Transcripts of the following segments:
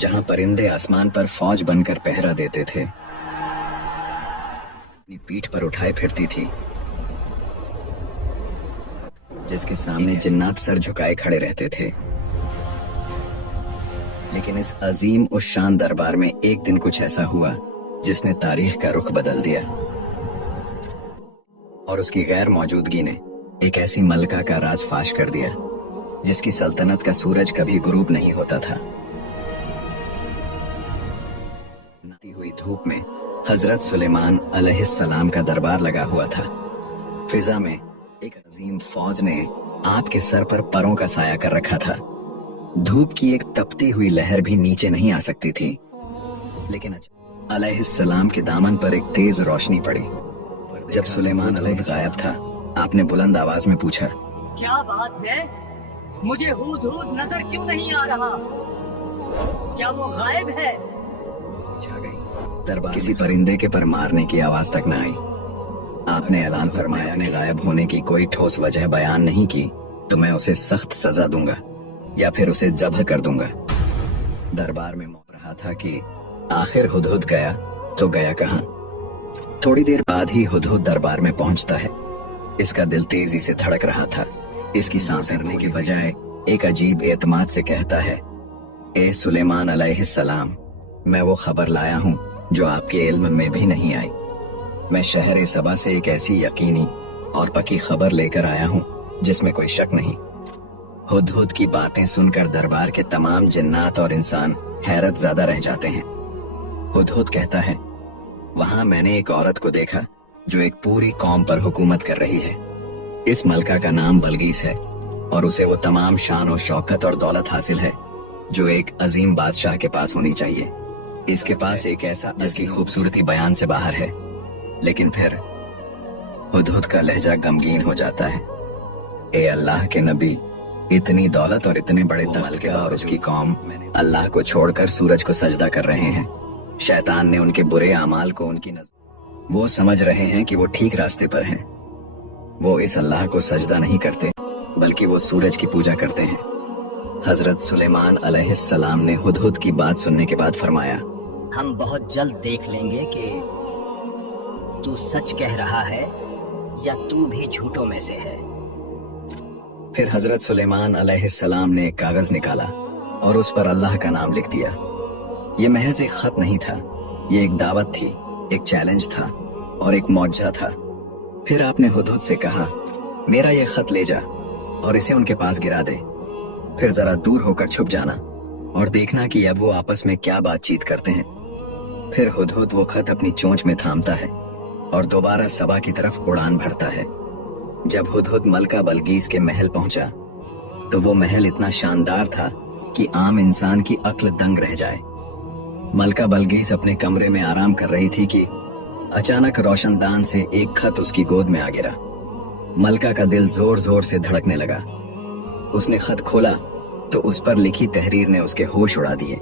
जहां परिंदे आसमान पर फौज बनकर पहरा देते थे, अपनी पीठ पर उठाए फिरती थी, जिसके सामने जिन्नात सर झुकाए खड़े रहते थे। लेकिन इस अजीम उस शान दरबार में एक दिन कुछ ऐसा हुआ जिसने तारीख का रुख बदल दिया, और उसकी गैर मौजूदगी ने एक ऐसी मलका का राज फाश कर दिया जिसकी सल्तनत का सूरज कभी गुरूब नहीं होता था। नती हुई धूप में हजरत सुलेमान अलैहिस्सलाम का दरबार लगा हुआ था। फिजा में एक अजीम फौज ने आपके सर पर परों का साया कर रखा था। धूप की एक तपती हुई लहर भी नीचे नहीं आ सकती थी। लेकिन अलैहिस्सलाम के दामन पर एक तेज रोशनी पड़ी। जब सुलेमान अलैहिस्सलाम गायब था, आपने बुलंद आवाज में पूछा, क्या बात है? मुझे हूद नजर क्यों नहीं आ रहा? क्या वो गायब है? छा गई। दरबार किसी परिंदे के पर मारने की आवाज तक न आई। आपने ऐलान फरमाया, अपने गायब होने की कोई ठोस वजह बयान नहीं की तो मैं उसे सख्त सजा दूंगा या फिर उसे जब्ह कर दूंगा। दरबार में मोह रहा था कि आखिर हुदहुद गया तो गया कहां। थोड़ी देर बाद ही हुदहुद दरबार में पहुंचता है। इसका दिल तेजी से धड़क रहा था। इसकी सांसें रुकने के बजाय एक अजीब एतमाद से कहता है, ए सुलेमान अलैहिस्सलाम, मैं वो खबर लाया हूँ जो आपके इल्म में भी नहीं आई। मैं शहर सबा से एक ऐसी यकीनी और पक्की खबर लेकर आया हूँ जिसमें कोई शक नहीं। हुदहुद की बातें सुनकर दरबार के तमाम जिन्नात और इंसान हैरत ज़्यादा रह जाते हैं। हुदहुद कहता है, वहां मैंने एक औरत को देखा जो एक पूरी कौम पर हुकूमत कर रही है। इस मलका का नाम बलगीस है और उसे वो तमाम शान और शौकत और दौलत हासिल है जो एक अजीम बादशाह के पास होनी चाहिए। इसके पास एक ऐसा जिसकी खूबसूरती बयान से बाहर है। लेकिन फिर हुदहुद का लहजा गमगीन हो जाता है। ए अल्लाह के नबी, इतनी दौलत और इतने बड़े तख्त और उसकी कौम अल्लाह को छोड़कर सूरज को सजदा कर रहे हैं। शैतान ने उनके बुरे अमाल को उनकी नजर, वो समझ रहे हैं कि वो ठीक रास्ते पर हैं। वो इस अल्लाह को सजदा नहीं करते बल्कि वो सूरज की पूजा करते हैं। हजरत सुलेमान अलैहिस्सलाम ने हुदहुद की बात सुनने के बाद फरमाया, हम बहुत जल्द देख लेंगे कि तू सच कह रहा है या तू भी झूठों में से है। फिर हजरत सुलेमान अलैहिस्सलाम ने एक कागज निकाला और उस पर अल्लाह का नाम लिख दिया। ये महज एक खत नहीं था, ये एक दावत थी, एक चैलेंज था और एक मौजज़ा था। फिर आपने हुदहुद से कहा, मेरा ये खत ले जा और इसे उनके पास गिरा दे। फिर जरा दूर होकर छुप जाना और देखना कि अब वो आपस में क्या बातचीत करते हैं। फिर हुदहुद वो खत अपनी चोंच में थामता है और दोबारा सबा की तरफ उड़ान भरता है। जब हुदहुद मलका बलगीस के महल पहुंचा तो वो महल इतना शानदार था कि आम इंसान की अक्ल दंग रह जाए। मलका बलगीस अपने कमरे में आराम कर रही थी कि अचानक रोशनदान से एक खत उसकी गोद में आ गिरा। मलका का दिल जोर जोर से धड़कने लगा। उसने खत खोला तो उस पर लिखी तहरीर ने उसके होश उड़ा दिए।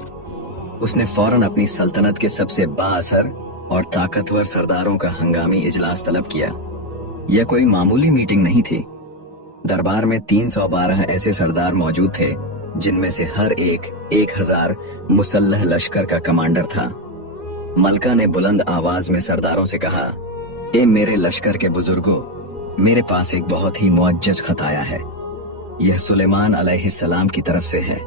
उसने फौरन अपनी सल्तनत के सबसे बाअसर और ताकतवर सरदारों का हंगामी इजलास तलब किया। यह कोई मामूली मीटिंग नहीं थी। दरबार में 312 ऐसे सरदार मौजूद थे जिनमें से हर एक 1000 मुसल्लह लश्कर का कमांडर था। मलका ने बुलंद आवाज में सरदारों से कहा, ए मेरे लश्कर के बुजुर्गों, मेरे पास एक बहुत ही मुअज्जज खत आया है। यह सुलेमान अलैहिस्सलाम की तरफ से है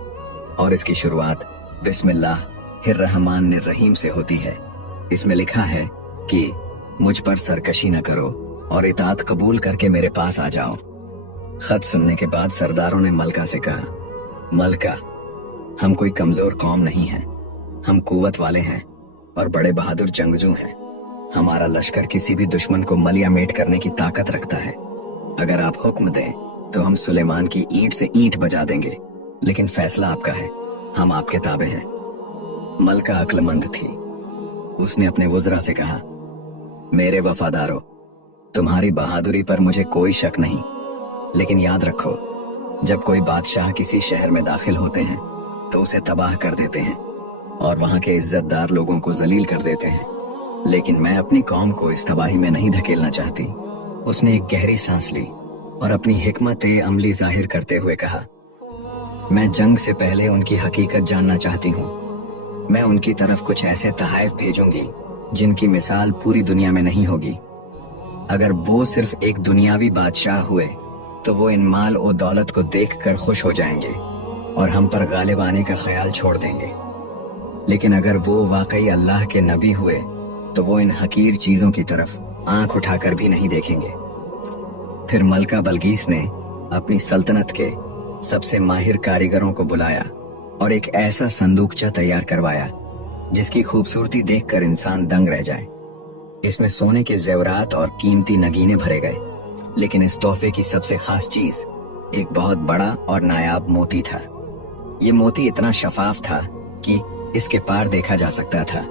और इसकी शुरुआत बिस्मिल्लाहिर्रहमानिर्रहीम से होती है। इसमें लिखा है कि मुझ पर सरकशी न करो और इताअत कबूल करके मेरे पास आ जाओ। खत सुनने के बाद सरदारों ने मलका से कहा, मलका, हम कोई कमजोर कौम नहीं है, हम कुव्वत वाले हैं और बड़े बहादुर जंगजू हैं। हमारा लश्कर किसी भी दुश्मन को मलिया मेट करने की ताकत रखता है। अगर आप हुक्म दें तो हम सुलेमान की ईंट से ईंट बजा देंगे, लेकिन फैसला आपका है, हम आपके ताबे हैं। मलका अक्लमंद थी। उसने अपने वुज़रा से कहा, मेरे वफादारों, तुम्हारी बहादुरी पर मुझे कोई शक नहीं, लेकिन याद रखो, जब कोई बादशाह किसी शहर में दाखिल होते हैं तो उसे तबाह कर देते हैं और वहां के इज्जतदार लोगों को जलील कर देते हैं। लेकिन मैं अपनी कौम को इस तबाही में नहीं धकेलना चाहती। उसने एक गहरी सांस ली और अपनी हिकमत अमली जाहिर करते हुए कहा, मैं जंग से पहले उनकी हकीकत जानना चाहती हूँ। मैं उनकी तरफ कुछ ऐसे तहाइफ भेजूंगी जिनकी मिसाल पूरी दुनिया में नहीं होगी। अगर वो सिर्फ एक दुनियावी बादशाह हुए तो वो इन माल और दौलत को देखकर खुश हो जाएंगे और हम पर गालिब आने का ख्याल छोड़ देंगे। लेकिन अगर वो वाकई अल्लाह के नबी हुए तो वो इन हकीर चीजों की तरफ आंख उठाकर भी नहीं देखेंगे। फिर मलका बलगीस ने अपनी सल्तनत के सबसे माहिर कारीगरों को बुलाया और एक ऐसा संदूकचा तैयार करवाया जिसकी खूबसूरती देखकर इंसान दंग रह जाए। इसमें सोने के जेवरात और कीमती नगीने भरे गए, लेकिन इस तोहफे की सबसे खास चीज एक बहुत बड़ा और नायाब मोती था। ये मोती इतना शफाफ था कि इसके पार देखा जा सकता था,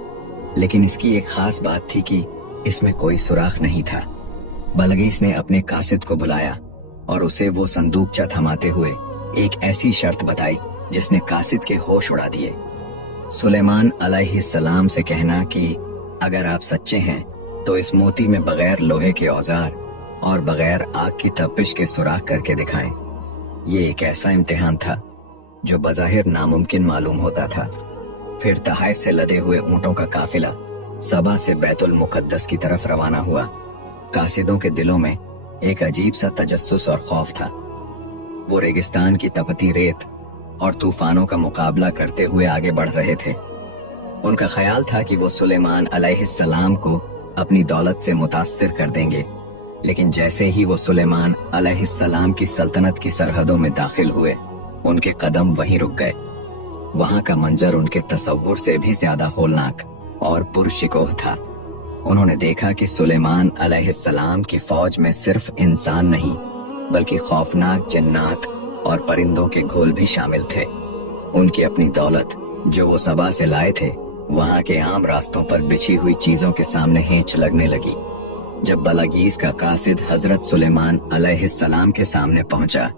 लेकिन इसकी एक खास बात थी कि इसमें कोई सुराख नहीं था। बलगीस ने अपने कासिद को बुलाया और उसे वो संदूकचा थमाते हुए एक ऐसी शर्त बताई जिसने कासिद के होश उड़ा दिए। सुलेमान अलैहिस्सलाम से कहना कि अगर आप सच्चे हैं तो इस मोती में बगैर लोहे के औजार और बगैर आग की तपिश के सुराख करके दिखाएं। ये एक ऐसा इम्तिहान था जो बज़ाहिर नामुमकिन मालूम होता था। फिर तहाइफ से लदे हुए ऊंटों का काफिला सबा से बैतुल मुकद्दस की तरफ रवाना हुआ। कासिदों के दिलों में एक अजीब सा तजस्सुस और खौफ था। वो रेगिस्तान की तपती रेत और तूफानों का मुकाबला करते हुए आगे बढ़ रहे थे। उनका ख्याल था कि वो सुलेमान अलैहिस्सलाम को अपनी दौलत से मुतासिर कर देंगे, लेकिन जैसे ही वो सुलेमान अलैहिस्सलाम की सल्तनत की सरहदों में दाखिल हुए, उनके कदम वहीं रुक गए। वहां का मंजर उनके तसव्वुर से भी ज्यादा होलनाक और पुरशिकोह था। उन्होंने देखा कि सुलेमान अलैहिस्सलाम की फौज में सिर्फ इंसान नहीं बल्कि खौफनाक जिन्नात और परिंदों के घोल भी शामिल थे। उनकी अपनी दौलत जो वो सबा से लाए थे वहां के आम रास्तों पर बिछी हुई चीजों के सामने हेंच लगने लगी। जब बलागीस का कासिद हजरत सुलेमान अलैहिस्सलाम के सामने पहुंचा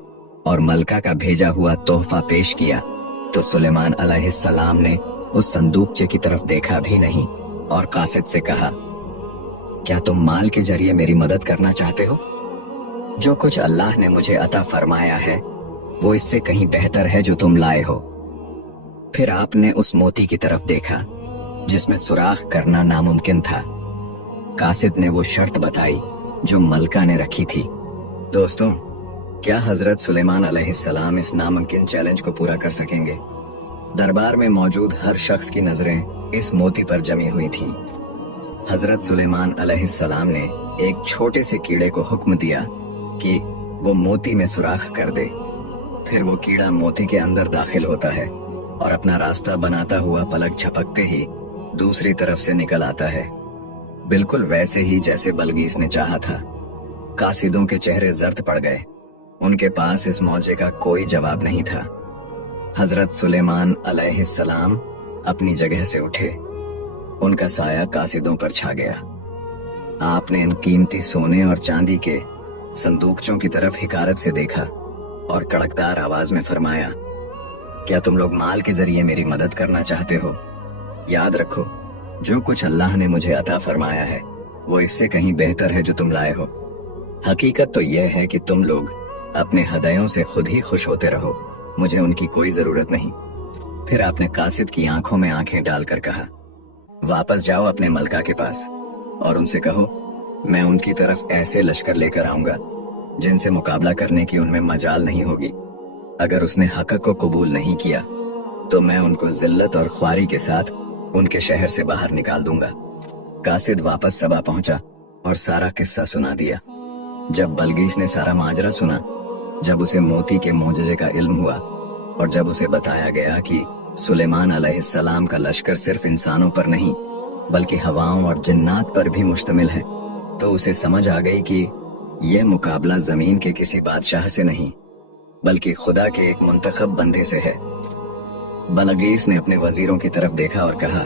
और मलका का भेजा हुआ तोहफा पेश किया तो सुलेमान अलैहिस्सलाम ने उस संदूकचे की तरफ देखा भी नहीं और कासिद से कहा, क्या तुम माल के जरिए मेरी मदद करना चाहते हो? जो कुछ अल्लाह ने मुझे अता फरमाया है वो इससे कहीं बेहतर है जो तुम लाए हो। फिर आपने उस मोती की तरफ देखा जिसमें सुराख करना नामुमकिन था। कासिद ने वो शर्त बताई जो मलका ने रखी थी। दोस्तों, क्या हजरत सुलेमान अलैहिस्सलाम इस नामुमकिन चैलेंज को पूरा कर सकेंगे? दरबार में मौजूद हर शख्स की नजरें इस मोती पर जमी हुई थीं। हजरत सुलेमान अलैहिस्सलाम ने एक छोटे से कीड़े को हुक्म दिया कि वो मोती में सुराख कर दे। फिर वो कीड़ा मोती के अंदर दाखिल होता है और अपना रास्ता बनाता हुआ पलक झपकते ही दूसरी तरफ से निकल आता है, बिल्कुल वैसे ही जैसे बलगीस ने चाहा था। कासिदों के चेहरे जर्द पड़ गए। उनके पास इस मौजे का कोई जवाब नहीं था। हजरत सुलेमान अलैहिस्सलाम अपनी जगह से उठे। उनका साया कासिदों पर छा गया। आपने इन कीमती सोने और चांदी के संदूकचों की तरफ हिकारत से देखा और कड़कदार आवाज में फरमाया, क्या तुम लोग माल के जरिए मेरी मदद करना चाहते हो? याद रखो, जो कुछ अल्लाह ने मुझे अता फरमाया है वो इससे कहीं बेहतर है जो तुम लाए हो। हकीकत तो यह है कि तुम लोग अपने हृदयों से खुद ही खुश होते रहो, मुझे उनकी कोई जरूरत नहीं। फिर आपने कासिद की आंखों में आंखें डालकर कहा, वापस जाओ अपने मलका के पास और उनसे कहो मैं उनकी तरफ ऐसे लश्कर लेकर आऊंगा जिनसे मुकाबला करने की उनमें मजाल नहीं होगी। अगर उसने हक को कबूल नहीं किया तो मैं उनको जिल्लत और ख्वारी के साथ उनके शहर से बाहर निकाल दूंगा। कासिद वापस सबा पहुंचा और सारा किस्सा सुना दिया। जब बलगीस ने सारा माजरा सुना, जब उसे मोती के मोजजे का इल्म हुआ और जब उसे बताया गया कि सुलेमान अलैहिस्सलाम का लश्कर सिर्फ इंसानों पर नहीं बल्कि हवाओं और जिन्नात पर भी मुश्तमिल है, तो उसे समझ आ गई कि यह मुकाबला जमीन के किसी बादशाह से नहीं बल्कि खुदा के एक मुंतखब बंदे से है। बलगीस ने अपने वजीरों की तरफ देखा और कहा,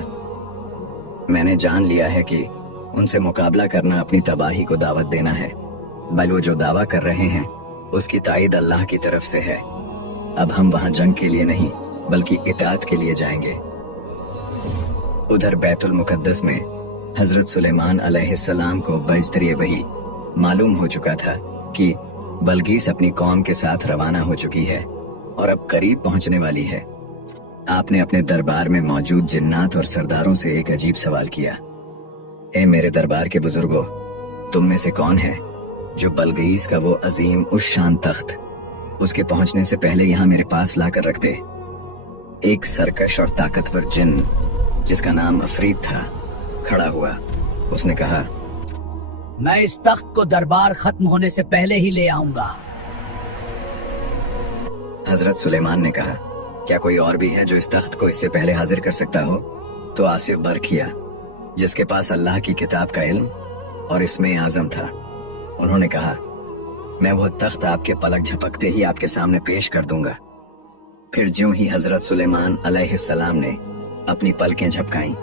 मैंने जान लिया है कि उनसे मुकाबला करना अपनी तबाही को दावत देना है, बल वो जो दावा कर रहे हैं उसकी ताईद अल्लाह की तरफ से है। अब हम वहां जंग के लिए नहीं बल्कि इताअत के लिए जाएंगे। उधर बैतुल मुकद्दस में हजरत सुलेमान अलैहिस्सलाम को बजतरी वही मालूम हो चुका था कि बलगीस अपनी कौम के साथ रवाना हो चुकी है और अब करीब पहुंचने वाली है। आपने अपने दरबार में मौजूद जिन्नात और सरदारों से एक अजीब सवाल किया। ए मेरे दरबार के बुजुर्गों, तुम में से कौन है जो बलगीस का वो अजीम उस शान तख्त उसके पहुंचने से पहले यहाँ मेरे पास लाकर रख दे। एक सरकश और ताकतवर जिन जिसका नाम अफरीद था खड़ा हुआ। उसने कहा, मैं इस तख्त को दरबार खत्म होने से पहले ही ले आऊंगा। हजरत सुलेमान ने कहा, क्या कोई और भी है जो इस तख्त को इससे पहले हाजिर कर सकता हो? तो आसिफ बरखिया, जिसके पास अल्लाह की किताब का इल्म और इसमें आजम था, उन्होंने कहा, मैं वो तख्त आपके पलक झपकते ही आपके सामने पेश कर दूंगा। फिर ज्यों ही हजरत सुलेमान अलैहिस्सलाम ने अपनी पलकें झपकाईं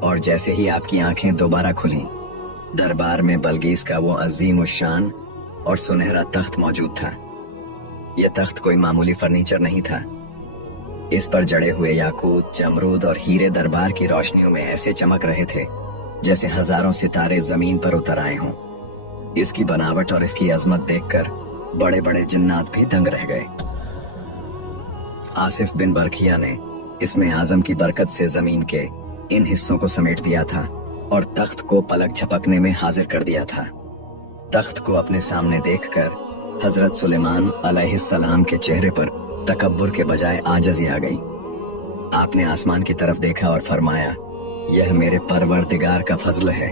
और जैसे ही आपकी आंखें दोबारा खुलीं, दरबार में बलगीस का वो अजीम शान और सुनहरा तख्त मौजूद था। यह तख्त कोई मामूली फर्नीचर नहीं था। इस पर जड़े हुए याकूत, जमरूद और हीरे दरबार की रोशनियों में ऐसे चमक रहे थे जैसे हजारों सितारे जमीन पर उतर आए हों। इसकी बनावट और इसकी अजमत देखकर बड़े बड़े जिन्नात भी दंग रह गए। आसिफ बिन बरखिया ने इसमें आजम की बरकत से जमीन के इन हिस्सों को समेट दिया था और तख्त को पलक झपकने में हाजिर कर दिया था। तख्त को अपने सामने देखकर हजरत सुलेमान अलैहिस्सलाम के चेहरे पर तकब्बुर के बजाय आजज़ी आ गई। आपने आसमान की तरफ देखा और फरमाया, यह मेरे परवरदिगार का फजल है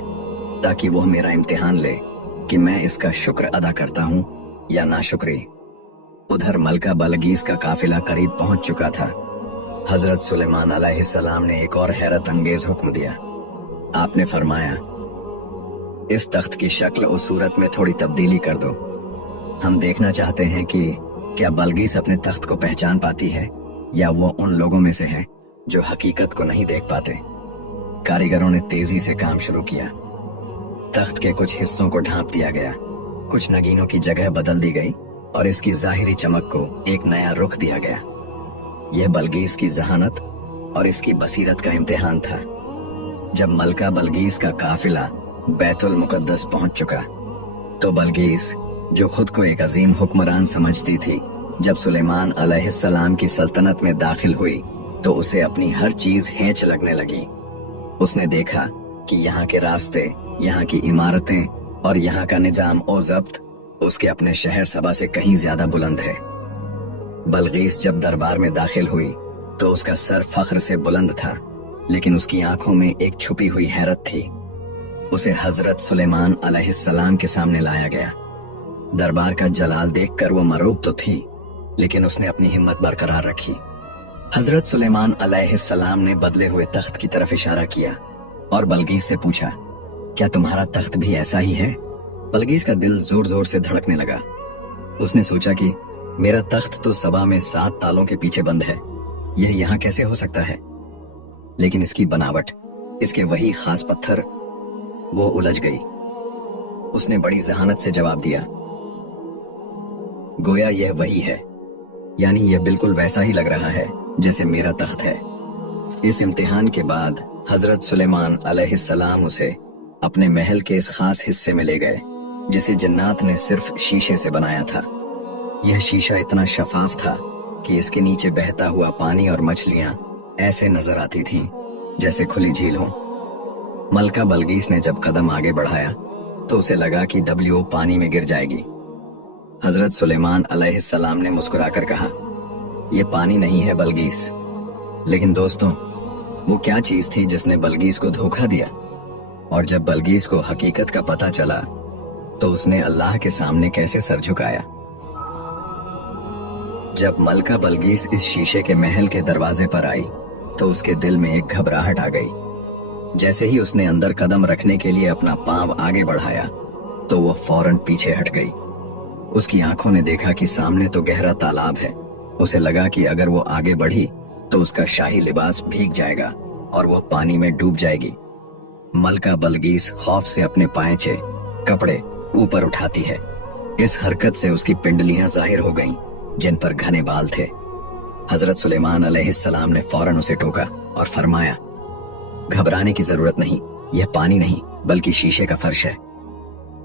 ताकि वह मेरा इम्तिहान ले कि मैं इसका शुक्र अदा करता हूँ या नाशुक्री। उधर मलका बलगीस का काफिला करीब पहुंच चुका था। हजरत सुलेमान अलैहिस्सलाम ने एक और हैरत अंगेज हुक्म दिया। आपने फरमाया, इस तख्त की शक्ल और सूरत में थोड़ी तब्दीली कर दो। हम देखना चाहते हैं कि क्या बलगीस अपने तख्त को पहचान पाती है या वो उन लोगों में से है जो हकीकत को नहीं देख पाते। कारीगरों ने तेजी से काम शुरू किया। तख्त के कुछ हिस्सों को ढांप दिया गया, कुछ नगीनों की जगह बदल दी गई और इसकी जाहिरी चमक को एक नया रुख दिया गया। यह बलगीस की जहानत और इसकी बसीरत का इम्तिहान था। जब मलका बलगीस का काफिला बैतुल मुकद्दस पहुंच चुका तो बलगीस, जो खुद को एक अजीम हुक्मरान समझती थी, जब सुलेमान अलैहिस्सलाम की सल्तनत में दाखिल हुई तो उसे अपनी हर चीज हेंच लगने लगी। उसने देखा कि यहाँ के रास्ते, यहाँ की इमारतें और यहाँ का निजाम ओ ज़ब्त उसके अपने शहर सबा से कहीं ज्यादा बुलंद है। बलगीस जब दरबार में दाखिल हुई तो उसका सर फख्र से बुलंद था, लेकिन उसकी आंखों में एक छुपी हुई हैरत थी। उसे हजरत सुलेमान अलैहिस्सलाम के सामने लाया गया। दरबार का जलाल देखकर वो मरूब तो थी, लेकिन उसने अपनी हिम्मत बरकरार रखी। हजरत सुलेमान अलैहिस्सलाम ने बदले हुए तख्त की तरफ इशारा किया और बलगीस से पूछा, क्या तुम्हारा तख्त भी ऐसा ही है? बलगीस का दिल जोर जोर से धड़कने लगा। उसने सोचा कि मेरा तख्त तो सबा में 7 तालों के पीछे बंद है, यह यहाँ कैसे हो सकता है? लेकिन इसकी बनावट, इसके वही खास पत्थर, वो उलझ गई। उसने बड़ी जहानत से जवाब दिया, गोया यह वही है, यानी यह बिल्कुल वैसा ही लग रहा है जैसे मेरा तख्त है। इस इम्तिहान के बाद हजरत सुलेमान अलैहिस्सलाम उसे अपने महल के इस खास हिस्से में ले गए जिसे जन्नात ने सिर्फ शीशे से बनाया था। यह शीशा इतना शफाफ था कि इसके नीचे बहता हुआ पानी और मछलियां ऐसे नजर आती थीं जैसे खुली झील हो। मलका बलगीस ने जब कदम आगे बढ़ाया तो उसे लगा कि डब्ल्यू पानी में गिर जाएगी। हजरत सुलेमान अलैहिस्सलाम ने मुस्कुराकर कहा, यह पानी नहीं है बलगीस। लेकिन दोस्तों, वो क्या चीज थी जिसने बलगीस को धोखा दिया? और जब बलगीस को हकीकत का पता चला तो उसने अल्लाह के सामने कैसे सर झुकाया? जब मलका बलगीस इस शीशे के महल के दरवाजे पर आई तो उसके दिल में एक घबराहट आ गई। जैसे ही उसने अंदर कदम रखने के लिए अपना पांव आगे बढ़ाया तो वो फौरन पीछे हट गई। उसकी आंखों ने देखा कि सामने तो गहरा तालाब है। उसे लगा कि अगर वो आगे बढ़ी तो उसका शाही लिबास भीग जाएगा और वो पानी में डूब जाएगी। मलका बलगीस खौफ से अपने पायचे, कपड़े ऊपर उठाती है। इस हरकत से उसकी पिंडलियां जाहिर हो गईं, जिन पर घने बाल थे। हजरत सुलेमान अलैहिस्सलाम ने फौरन उसे टोका और फरमाया, घबराने की जरूरत नहीं, यह पानी नहीं बल्कि शीशे का फर्श है।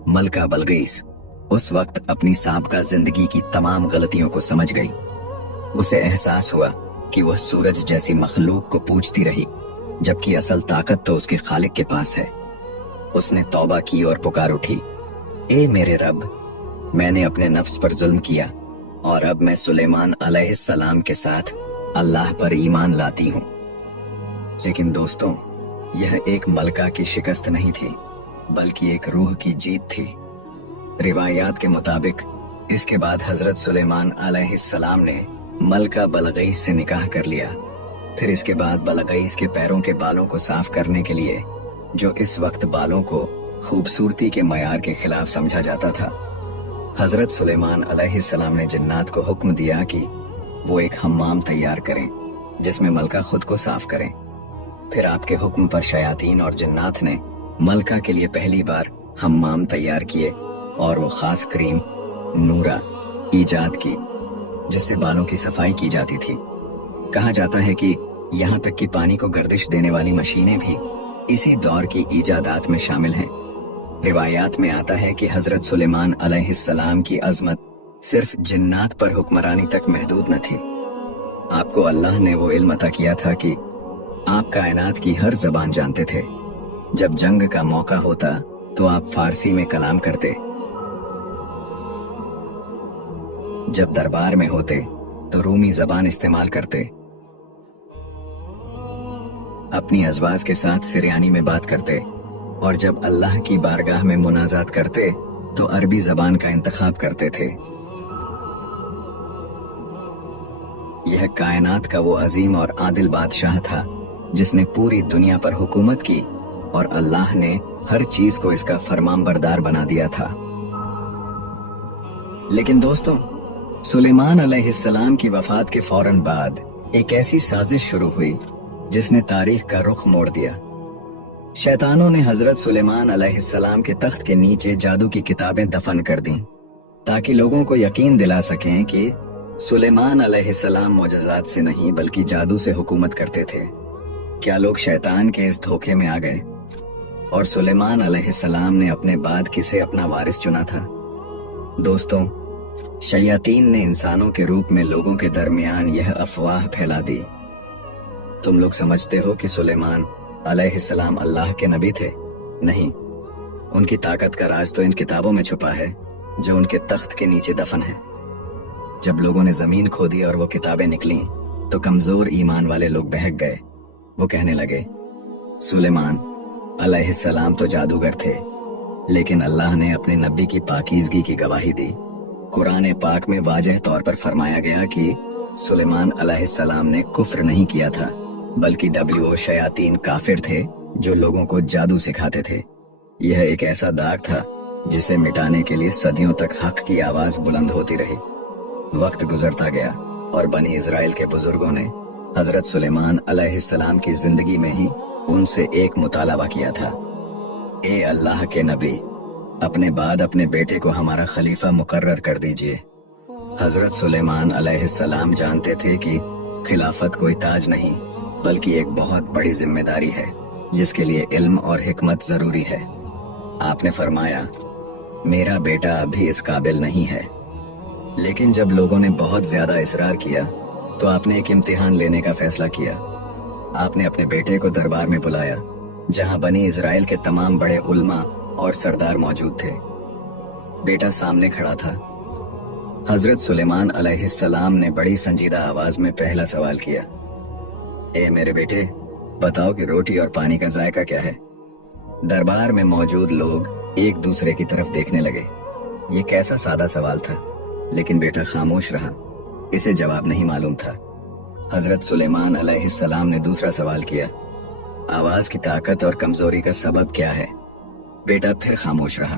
मलका बलगीस उस वक्त अपनी साबका जिंदगी की तमाम गलतियों को समझ गई। उसे एहसास हुआ कि वह सूरज जैसी मखलूक को पूजती रही, जबकि असल ताकत तो उसके खालिक के पास है। उसने तौबा की और पुकार उठी, ए मेरे रब, मैंने अपने नफ्स पर जुल्म किया और अब मैं सुलेमान अलैहिस्सलाम के साथ अल्लाह पर ईमान लाती हूँ। लेकिन दोस्तों, यह एक मलका की शिकस्त नहीं थी, बल्कि एक रूह की जीत थी। रिवायात के मुताबिक इसके बाद हजरत सुलेमान अलैहिस्सलाम ने मलका बलगईस से निकाह कर लिया। फिर इसके बाद बलगईस के पैरों के बालों को साफ करने के लिए, जो इस वक्त बालों को खूबसूरती के मयार के खिलाफ समझा जाता था, हजरत सुलेमान अलैहिस्सलाम ने जिन्नात को हुक्म दिया कि वो एक हम्माम तैयार करें जिसमें मलका खुद को साफ करें। फिर आपके हुक्म पर शयातीन और जिन्नात ने मलका के लिए पहली बार हम्माम तैयार किए और वो खास क्रीम नूरा ईजाद की जिससे बालों की सफाई की जाती थी। कहा जाता है कि यहाँ तक कि पानी को गर्दिश देने वाली मशीनें भी इसी दौर की ईजादात में शामिल हैं। रिवायात में आता है कि हजरत सुलेमान अलैहिस्सलाम की अजमत सिर्फ जिन्नात पर हुक्मरानी तक महदूद न थी। आपको अल्लाह ने वो इल्म अता किया था कि आप कायनात की हर जबान जानते थे। जब जंग का मौका होता तो आप फारसी में कलाम करते, जब दरबार में होते तो रूमी जबान इस्तेमाल करते, अपनी अज़वाज के साथ सिरयानी में बात करते और जब अल्लाह की बारगाह में मुनाजात करते तो अरबी जबान का इंतखाब करते थे। यह कायनात का वो अजीम और आदिल बादशाह था जिसने पूरी दुनिया पर हुकूमत की और अल्लाह ने हर चीज को इसका फरमानबरदार बना दिया था। लेकिन दोस्तों, सुलेमान अलैहिस्सलाम की वफात के फौरन बाद एक ऐसी साजिश शुरू हुई जिसने तारीख का रुख मोड़ दिया। शैतानों ने हजरत सुलेमान अलैहिस्सलाम के तख्त के नीचे जादू की किताबें दफन कर दी ताकि लोगों को यकीन दिला सकें कि सुलेमान अलैहिस्सलाम मोजज़ात से नहीं बल्कि जादू से हुकूमत करते थे। क्या लोग शैतान के इस धोखे में आ गए और सुलेमान अलैहिस्सलाम ने अपने बाद किसे अपना वारिस चुना था? दोस्तों, शयातीन ने इंसानों के रूप में लोगों के दरमियान यह अफवाह फैला दी। तुम लोग समझते हो कि सुलेमान अलैहिस्सलाम अल्लाह के नबी थे? नहीं, उनकी ताकत का राज तो इन किताबों में छुपा है जो उनके तख्त के नीचे दफन है। जब लोगों ने जमीन खोदी और वो किताबें निकली तो कमजोर ईमान वाले लोग बहक गए। वो कहने लगे, सुलेमान अलैहिस्सलाम तो जादूगर थे, लेकिन अल्लाह ने अपने नबी की पाकीज़गी की गवाही दी। कुरान पाक में वाज़ेह तौर पर फरमाया गया कि सुलेमान अलैहिस्सलाम ने कुफ्र नहीं किया था, बल्कि वो शयातीन काफिर थे जो लोगों को जादू सिखाते थे। यह एक ऐसा दाग था जिसे मिटाने के लिए सदियों तक हक की आवाज बुलंद होती रही। वक्त गुजरता गया और बनी इजराइल के बुजुर्गों ने हजरत सुलेमान अलैहिस्सलाम की जिंदगी में ही उनसे एक मुतालबा किया था, ए अल्लाह के नबी, अपने बाद अपने बेटे को हमारा खलीफा मुकर्रर कर दीजिए। हजरत सुलेमान अलैहिस्सलाम जानते थे कि खिलाफत कोई ताज नहीं बल्कि एक बहुत बड़ी जिम्मेदारी है जिसके लिए इल्म और हिकमत जरूरी है। आपने फरमाया, मेरा बेटा अभी इस काबिल नहीं है। लेकिन जब लोगों ने बहुत ज्यादा इसरार किया तो आपने एक इम्तिहान लेने का फैसला किया। आपने अपने बेटे को दरबार में बुलाया जहां बनी इजराइल के तमाम बड़े उल्मा और सरदार मौजूद थे। बेटा सामने खड़ा था। हजरत सुलेमान अलैहिस्सलाम ने बड़ी संजीदा आवाज में पहला सवाल किया, ए मेरे बेटे, बताओ कि रोटी और पानी का जायका क्या है? दरबार में मौजूद लोग एक दूसरे की तरफ देखने लगे। ये कैसा सादा सवाल था, लेकिन बेटा खामोश रहा। इसे जवाब नहीं मालूम था। हजरत सुलेमान अलैहिस्सलाम ने दूसरा सवाल किया, आवाज की ताकत और कमजोरी का सबब क्या है? बेटा फिर खामोश रहा।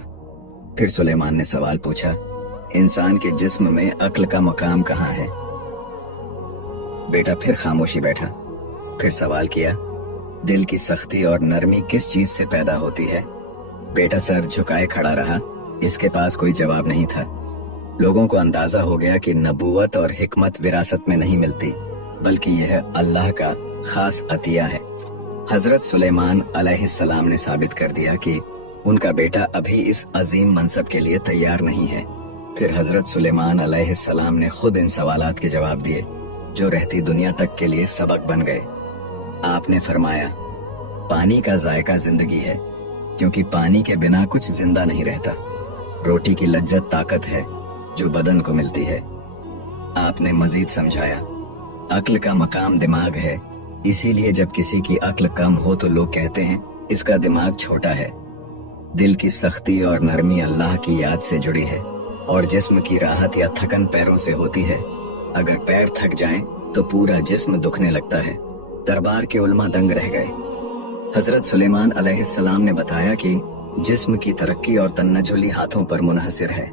फिर सुलेमान ने सवाल पूछा, इंसान के जिस्म में अक्ल का मकाम कहाँ है? बेटा फिर खामोशी बैठा। फिर सवाल किया, दिल की सख्ती और नरमी किस चीज से पैदा होती है? बेटा सर झुकाए खड़ा रहा। इसके पास कोई जवाब नहीं था। लोगों को अंदाजा हो गया कि नबूवत और हिकमत विरासत में नहीं मिलती, बल्कि यह अल्लाह का खास अतिया है। हजरत सुलेमान अलैहिस्सलाम ने साबित कर दिया कि उनका बेटा अभी इस अजीम मनसब के लिए तैयार नहीं है। फिर हजरत सुलेमान अलैहिस्सलाम ने खुद इन सवालात के जवाब दिए। जो रहती दुनिया तक के लिए सबक बन गए। आपने फरमाया, पानी का जायका जिंदगी है, क्योंकि पानी के बिना कुछ जिंदा नहीं रहता। रोटी की लज्जत ताकत है जो बदन को मिलती है। आपने मजीद समझाया, अक्ल का मकाम दिमाग है, इसीलिए जब किसी की अक्ल कम हो तो लोग कहते हैं इसका दिमाग छोटा है। दिल की सख्ती और नरमी अल्लाह की याद से जुड़ी है, और जिस्म की राहत या थकन पैरों से होती है। अगर पैर थक जाएं तो पूरा जिस्म दुखने लगता है। दरबार के उलमा दंग रह गए। हजरत सुलेमान अलैहिस्सलाम ने बताया कि जिस्म की तरक्की और तन्नजुली हाथों पर मुनहसिर है।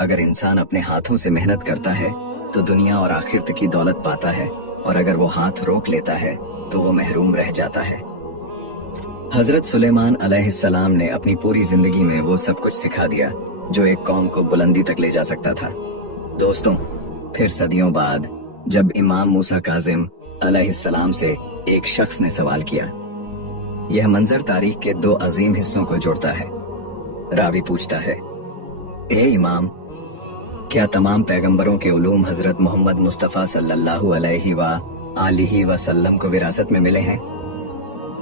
अगर इंसान अपने हाथों से मेहनत करता है तो दुनिया और आखिरत की दौलत पाता है, और अगर वो हाथ रोक लेता है तो वो महरूम रह जाता है। हजरत सुलेमान अलैहिस्सलाम ने अपनी पूरी जिंदगी में वो सब कुछ सिखा दिया जो एक कौम को बुलंदी तक ले जा सकता था। दोस्तों, फिर सदियों बाद जब इमाम मूसा काजिम अलैहिस्सलाम से एक शख्स ने सवाल किया, यह मंजर तारीख के दो अजीम हिस्सों को जोड़ता है। रावी पूछता है, ए इमाम, क्या तमाम पैगंबरों के उलूम हजरत मोहम्मद मुस्तफ़ा सल्लल्लाहु अलैहि वसल्लम को विरासत में मिले हैं?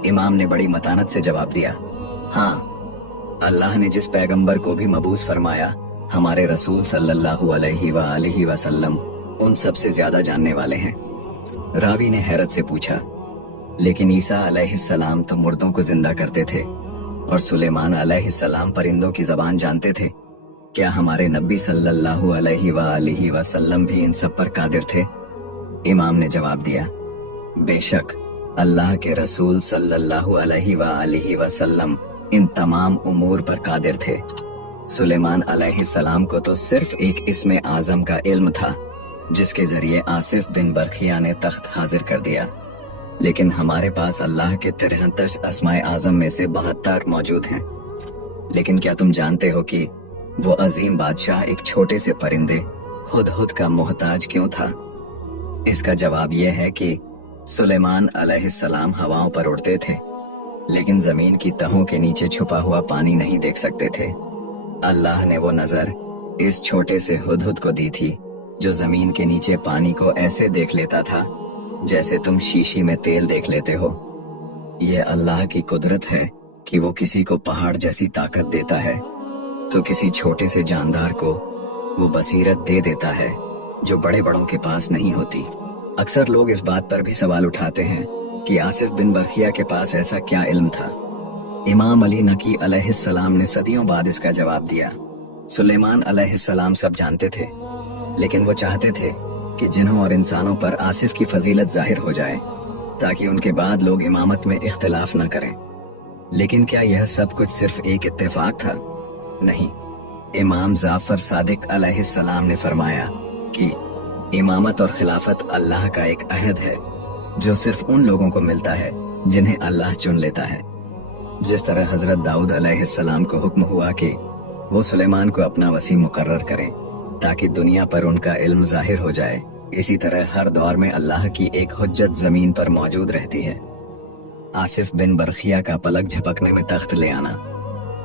इमाम ने बड़ी मतानत से जवाब दिया, हाँ, अल्लाह ने जिस पैगंबर को भी मबूस फरमाया, हमारे रसूल सल्लल्लाहु अलैहि वसल्लम उन सबसे ज्यादा जानने वाले हैं। रावी ने हैरत से पूछा, लेकिन ईसा अलैहिस्सलाम तो मुर्दों को जिंदा करते थे और सुलेमान अलैहिस्सलाम परिंदों की जबान जानते थे। क्या हमारे नबी सल्लल्लाहु अलैहि वसल्लम भी इन सब पर कादिर थे? इमाम ने जवाब दिया, बेशक अल्लाह के रसूल सल्लल्लाहु अलैहि वसल्लम इन तमाम उमूर पर कादिर थे। सुलेमान अलैहिस्सलाम को तो सिर्फ एक इस्मे आजम का इल्म था, जिसके जरिए आसिफ बिन बरखिया ने तख्त हाजिर कर दिया, लेकिन हमारे पास अल्लाह के 63 अस्माए आजम में से 72 मौजूद हैं। लेकिन क्या तुम जानते हो कि वो अजीम बादशाह एक छोटे से परिंदे हुदहुद का मोहताज क्यों था? इसका जवाब यह है कि सुलेमान अलैहिस्सलाम हवाओं पर उड़ते थे, लेकिन जमीन की तहों के नीचे छुपा हुआ पानी नहीं देख सकते थे। अल्लाह ने वो नजर इस छोटे से हुदहुद को दी थी, जो जमीन के नीचे पानी को ऐसे देख लेता था जैसे तुम शीशी में तेल देख लेते हो। यह अल्लाह की कुदरत है कि वो किसी को पहाड़ जैसी ताकत देता है तो किसी छोटे से जानदार को वो बसीरत दे देता है जो बड़े बड़ों के पास नहीं होती। अक्सर लोग इस बात पर भी सवाल उठाते हैं कि आसिफ बिन बरखिया के पास ऐसा क्या इल्म था। इमाम अली नकी अलैहिस्सलाम ने सदियों बाद इसका जवाब दिया। सुलेमान अलैहिस्सलाम सब जानते थे, लेकिन वो चाहते थे कि जिन्हों और इंसानों पर आसिफ की फजीलत जाहिर हो जाए, ताकि उनके बाद लोग इमामत में इख्तिलाफ न करें। लेकिन क्या यह सब कुछ सिर्फ एक इत्तेफाक था? नहीं। इमाम जाफर सादिक अलैहिस्सलाम ने फरमाया कि इमामत और खिलाफत अल्लाह का एक अहद है जो सिर्फ उन लोगों को मिलता है जिन्हें अल्लाह चुन लेता है। जिस तरह हजरत दाऊद अलैहिस्सलाम को हुक्म हुआ कि वो सुलेमान को अपना वसी मुकर्रर करें ताकि दुनिया पर उनका इल्म जाहिर हो जाए, इसी तरह हर दौर में अल्लाह की एक हुज्जत जमीन पर मौजूद रहती है। आसिफ बिन बरखिया का पलक झपकने में तख्त ले आना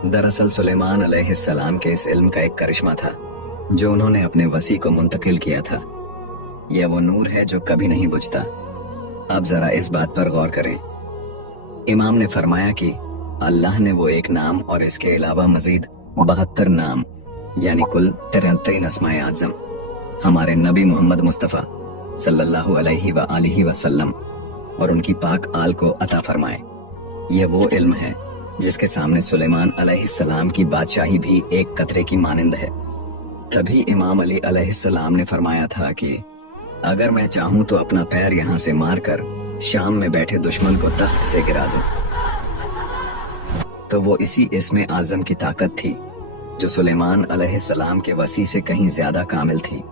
दरअसल सुलेमान अलैहिस्सलाम के इस इल्म का एक करिश्मा था जो उन्होंने अपने वसी को मुंतकिल किया था। यह वो नूर है जो कभी नहीं बुझता। अब जरा इस बात पर गौर करें। इमाम ने फरमाया कि अल्लाह ने वो एक नाम और इसके अलावा मजीद 72 नाम यानी कुल 73 अस्माए आज़म हमारे नबी मोहम्मद मुस्तफ़ा सल्लल्लाहु अलैहि वसल्लम और उनकी पाक आल को अता फरमाए। यह वो इल्म है जिसके सामने सुलेमान अलैहिस्सलाम की बादशाही भी एक कतरे की मानिंद है। तभी इमाम अली अलैहिस्सलाम ने फरमाया था कि अगर मैं चाहूं तो अपना पैर यहाँ से मारकर शाम में बैठे दुश्मन को तख्त से गिरा दूं। तो वो इसी इस्मे आज़म की ताकत थी जो सुलेमान अलैहिस्सलाम के वसी से कहीं ज्यादा कामिल थी।